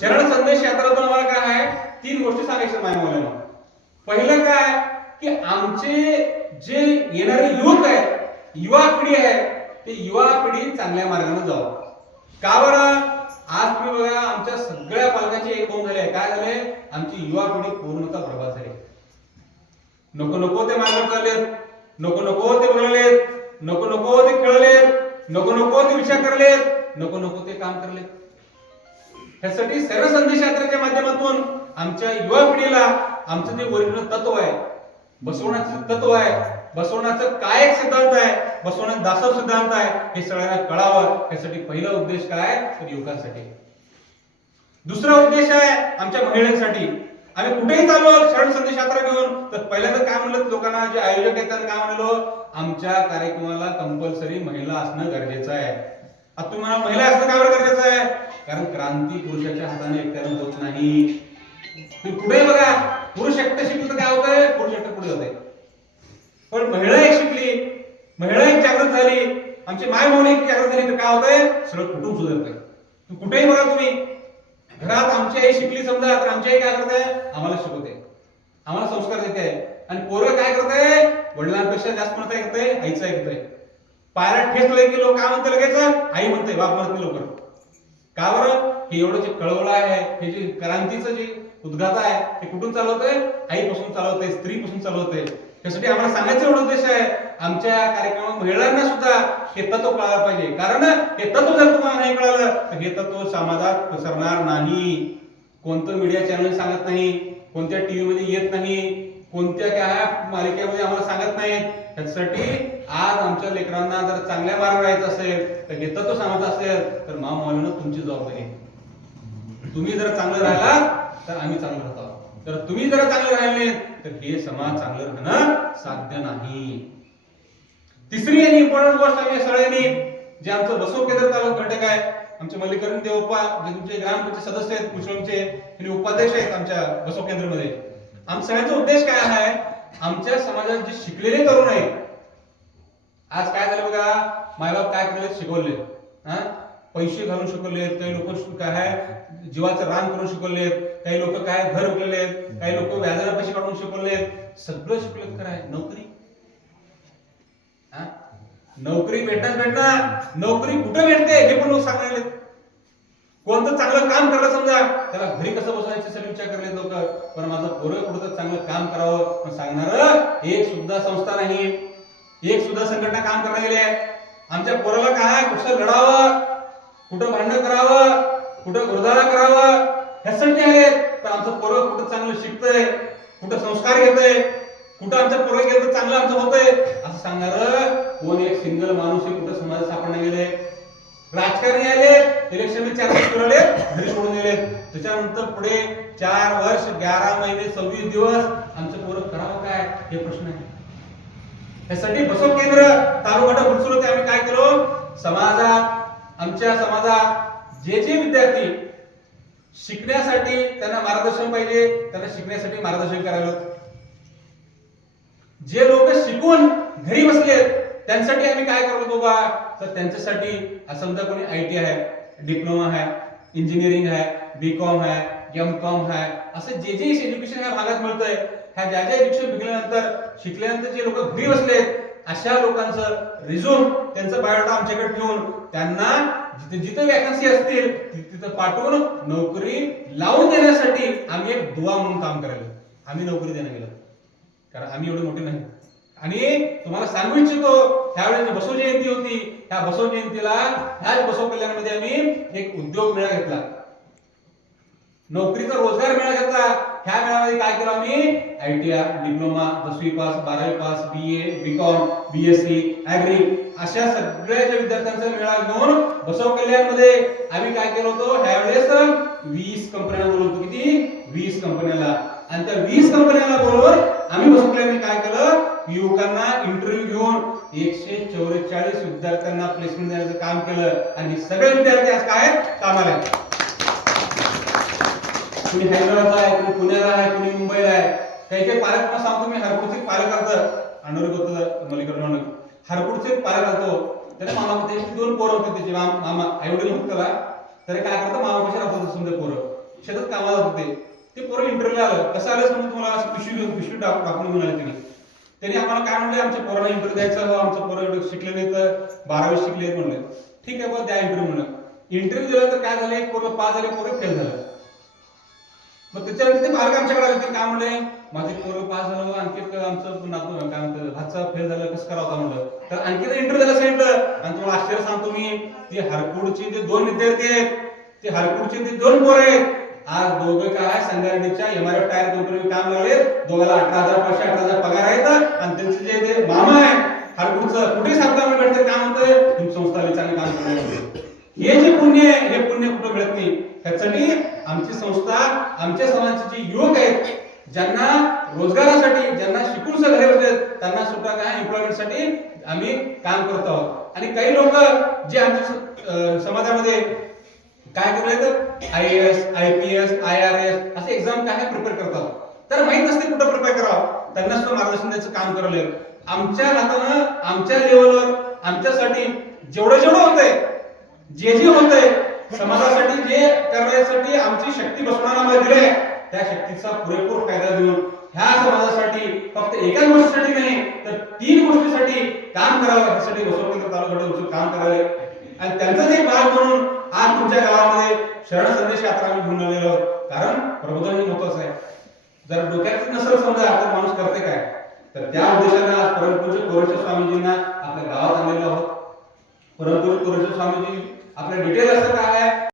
शरण संदेश यात्रातून आम्हाला काय आहे, 3 गोष्टी सांगायच्या माझ्या मुलांना. पहिलं काय की आमचे जे येणारे युवक आहेत, युवा पिढी आहे, ते युवा पिढी चांगल्या मार्गाने जावं. का बरं? आज तुम्ही बघा आमच्या सगळ्या पालकांची एक होऊन झाले. काय झाले? आमची युवा पिढी पूर्णतः बर्बाद झाली. नको नको ते मार्ग चाललेत, नको नको ते बोललेत, नको नको ते खेळलेत, नको नको ते विचार करलेत, नको नको ते काम करलेत. ह्यासाठी शरण संदेश यात्रेच्या माध्यमातून आमच्या युवा पिढीला आमचं जे ओरिजिनल तत्व आहे, बसवण्याचं तत्व आहे, बसवण्याचं काय एक सिद्धांत आहे, बसवण्याचा दासव सिद्धांत आहे, हे सगळ्यांना कळावं. यासाठी पहिला उद्देश काय तर युवकांसाठी. दुसरा उद्देश आहे आमच्या महिलांसाठी. आम्ही कुठेही चाललो शरण संदेश यात्रा घेऊन तर पहिल्यांदा काय म्हणलं लोकांना, जे आयोजक आहेत त्यांना काय म्हणलो, आमच्या कार्यक्रमाला कंपल्सरी महिला असणं गरजेचं आहे. आता तुम्ही म्हणा महिला असणं का बरं गरजेचं आहे? कारण क्रांती पुरुषाच्या हाताने एकट्याने होत नाही. तुम्ही पुढे बघा, पुरुष एकटं शिकलं तर काय होतंय, पुरुष एकटं पुढे जाते. पण महिला एक शिकली, महिला एक जागृत झाली, आमची माय भावना एक जागृत झाली तर काय होतंय, सगळं कुटुंब सुधारतंय. कुठेही बघा तुम्ही, घरात आमची आई शिकली समजा तर आमची आई काय करते, आम्हाला शिकवते, आम्हाला संस्कार देते. आणि पोरं काय करते, वडिलांपेक्षा जास्त म्हणता ऐकते, आईचं ऐकते. पायाला ठेस लागली की लोक काय म्हणते, लगेच आई म्हणते, बाप म्हणते लवकर. का बरं? हे एवढं जे कळवळं आहे, हे जे क्रांतीचं जे उद्गात आहे, हे कुठून चालवतंय, आईपासून चालवतंय, स्त्रीपासून चालवतंय. त्यासाठी आम्हाला सांगायचं एवढं उद्देश आहे, आमच्या कार्यक्रमात महिलांना सुद्धा हे तत्व कळायला पाहिजे. कारण हे तत्व जर तुम्हाला नाही कळालं तर हे तत्व समाजात पसरणार नाही. कोणतं मीडिया चॅनल सांगत नाही, कोणत्या टीव्ही मध्ये येत नाही, कोणत्या काय मालिकेमध्ये आम्हाला सांगत नाही. त्यासाठी आज आमच्या लेकरांना जर चांगल्या मार्ग राहायचं असेल तर हे तत्व सांगायचं असेल तर मामुलीनं तुमची जबाबदारी. तुम्ही जर चांगलं राहिलात तर आम्ही चांगलं राहतो, तर तुम्ही जर चांगले राहिले तर हे समाज चांगलं राहणं साध्य नाही. तिसरी आणि इम्पॉर्टंट गोष्ट आम्ही सगळ्यांनी, जे आमचं बसव केंद्र तालुका घटक आहे, आमचे मल्लिकार्जुन देवप्पा जे तुमचे ग्रामपंचायत सदस्य आहेत, मुस्लिमचे आणि उपाध्यक्ष आहेत आमच्या बसव केंद्रामध्ये, आमच्या सगळ्यांचा उद्देश काय आहे, आमच्या समाजात जे शिकलेले तरुण आहेत, आज काय झालं बघा, मायबाप काय करले, शिकवले, पैसे घालून शिकवलेत, काही लोक काय आहे जीवाचं रान करून शिकवलेत, काही लोक काय घर उकलेत, काही लोक व्याजाला पैसे काढून शिकवलेत, सगळं शिकलेत. काय नोकरी, नोकरी भेटणार, नोकरी कुठे भेटते हे पण लोक सांगायले. कोणतं चांगलं काम करायला समजा त्याला घरी कसं बसवायचं विचार करले लोक. पण माझं पोरं कुठं चांगलं काम करावं पण सांगणार एक सुद्धा संस्था नाही, एक सुद्धा संघटना काम करायला गेले. आमच्या पोराला काय कुठं लढावं, कुठं भांडण करावं, कुठं गुरुद्वारा करावं ह्यासाठी आलेत. तर आमचं पोरं कुठं चांगलं शिकतंय, कुठं संस्कार घेतंय, कुठं आमच्या पोरं गेलं चांगलं आमचं होतंय असं सांगणार कोण एक सिंगल माणूस हे कुठं समाजात सापडणे गेले. राजकारणी आले, इलेक्शन मध्ये 4 वर्ष फिरले, घरी सोडून गेले. त्याच्यानंतर पुढे 4 वर्ष 11 महिने 26 दिवस आमचं पोरं करावं काय हे प्रश्न आहे. यासाठी बसव केंद्र तालुका घटक आम्ही काय केलो, समाजात, आमच्या समाजात जे जे विद्यार्थी शिकण्यासाठी त्यांना मार्गदर्शन पाहिजे, त्यांना शिकण्यासाठी मार्गदर्शन करायला. जे लोक शिकून घरी बसलेत त्यांसाठी आम्ही काय करतो बाबा, तर त्यांच्यासाठी समजा कोणी आयटी आहे, डिप्लोमा आहे, इंजिनिअरिंग आहे, बीकॉम आहे, एमकॉम आहे, असं जे जे एज्युकेशन ह्या भागात मिळतंय, ह्या ज्या ज्या एज्युकेशन शिकल्यानंतर शिकल्यानंतर जे लोक घरी बसलेत अशा लोकांचं रिझ्यूम, त्यांचं बायोडाटा आमच्याकडे ठेवून त्यांना जिथे जिथे वॅकन्सी असतील तिथे पाठवून नोकरी लावून देण्यासाठी आम्ही एक दुवा म्हणून काम करायला. आम्ही नोकरी देणं गेलो कारण आम्ही एवढे मोठे नाही. आणि तुम्हाला सांगू इच्छितो, त्यावेळेस बसव जयंती होती, ह्या बसव जयंतीला ह्याच बसव कल्याणमध्ये आम्ही एक उद्योग मेळा घेतला, नोकरीचा रोजगार मेळा घेतला. ह्या मेळामध्ये काय केलं आम्ही, आयटीआय, डिप्लोमा, 10वी पास, 12वी pass, BA, BCom, BSc, agri अशा सगळ्या विद्यार्थ्यांचा मेळा घेऊन बसव कल्याणमध्ये आम्ही काय केलं होतं, ह्यावेळेस 20 कंपन्यांना बोलवतो. किती? 20 कंपन्याला. आणि त्या 20 कंपन्याला बोलवून आम्ही बसव कल्याणमध्ये काय केलं, युवकांना इंटरव्ह्यू घेऊन 144 विद्यार्थ्यांना प्लेसमेंट देण्याचं काम केलं. आणि सगळे विद्यार्थी आज काय कामाला आहेत. कुणी हैदराबादला आहे, कुणी पुण्याला आहे, कुणी मुंबईला आहे. काही काही पालक सांगतो मी, हरपूरचे पालक करतात, अनोरगत मल्लिकार्जुन हरपूरचे पालक करतो. त्याला मामा 2 पोरं होते त्याचे, मामा आई वडील होते त्याला, तरी काय करतो मामापाशी राहतो समजा पोरं. शेतात कामाला जात होते. ते पोरं इंटरव्ह्यूला आलं. कसं आलं समजा तुम्हाला, असं पिशवी टाकून घेऊन आले त्यांनी आम्हाला काय म्हणले, आमच्या पोराला इंटरव्ह्यू द्यायचं, आमचं पोरं एवढं शिकले नाही तर 12वी शिकले म्हणले. ठीक आहे बघ द्या इंटरव्ह्यू म्हणलं. इंटरव्ह्यू दिला तर काय झालं, एक पोरं पास झाले, पोरं फेल झालं. मग त्याच्यानंतर ते पालक आमच्याकडे आले. ते काय म्हणले, माझे पोरं पास झालं, आणखी आमचं नातू काय म्हणतं हातचा फेल झालं, कसं करावं म्हणलं. तर आणखी इंटरव्ह्यू द्यायला सांगितलं. आणि तुम्हाला आश्चर्य सांगतो मी, ते हरकुडचे जे 2 विद्यार्थी आहेत, ते हरकुडचे ते 2 पोरं आहेत, आज दोघं काय संगारेड्डीच्या MRF टायर कंपनीवर काम लागले. दोघाला 18,000 पगार आहेत. आणि त्यांचे जे ते मामा आहे हरकुडचं, कुठे सापडा भेटते, काय म्हणतोय तुमची संस्थाला चांगले काम करते. हे जे पुण्य आहे, हे पुण्य कुठं मिळत नाही. त्यासाठी आमची संस्था, आमच्या समाजाचे जे युवक आहेत, ज्यांना रोजगारासाठी, ज्यांना शिकून घरी बसले, त्यांना सुद्धा काय एम्प्लॉयमेंटसाठी आम्ही काम करत आहोत. आणि काही लोक जे आमच्या समाजामध्ये काय करले तर IAS, IPS, IRS असे एक्झाम काय प्रिपेअर करतात, तर माहित नसते कुठं प्रिपेअर करावं, त्यांना सुद्धा मार्गदर्शन द्यायचं काम करायला. आमच्या हातानं, आमच्या लेवलवर, आमच्यासाठी जेवढं होतंय, जे होतंय समाजासाठी, जे करण्यासाठी आमची शक्ती बसवणारा आम्हाला दिले, त्या शक्तीचा पुरेपूर फायदा घेऊन ह्या समाजासाठी फक्त एकाच गोष्टीसाठी नाही तर 3 गोष्टीसाठी काम करावं, यासाठी बसव केंद्र तालुक्यात काम करावे. आणि त्यांचाच एक भाग म्हणून आज तुमच्या गावामध्ये शरण संदेश यात्रा आम्ही घेऊन आलेलो आहोत. कारण प्रबोधन हे महत्वाचं आहे. जर डोक्यात नसेल समजा तर माणूस करते काय, तर त्या उद्देशाने आज परमपूज्य कोरेश्वर स्वामीजींना आपल्या गावात आणलेलो आहोत. परमपूज्य कोरेश्वर स्वामीजी आपल्या डिटेल असं काय आहे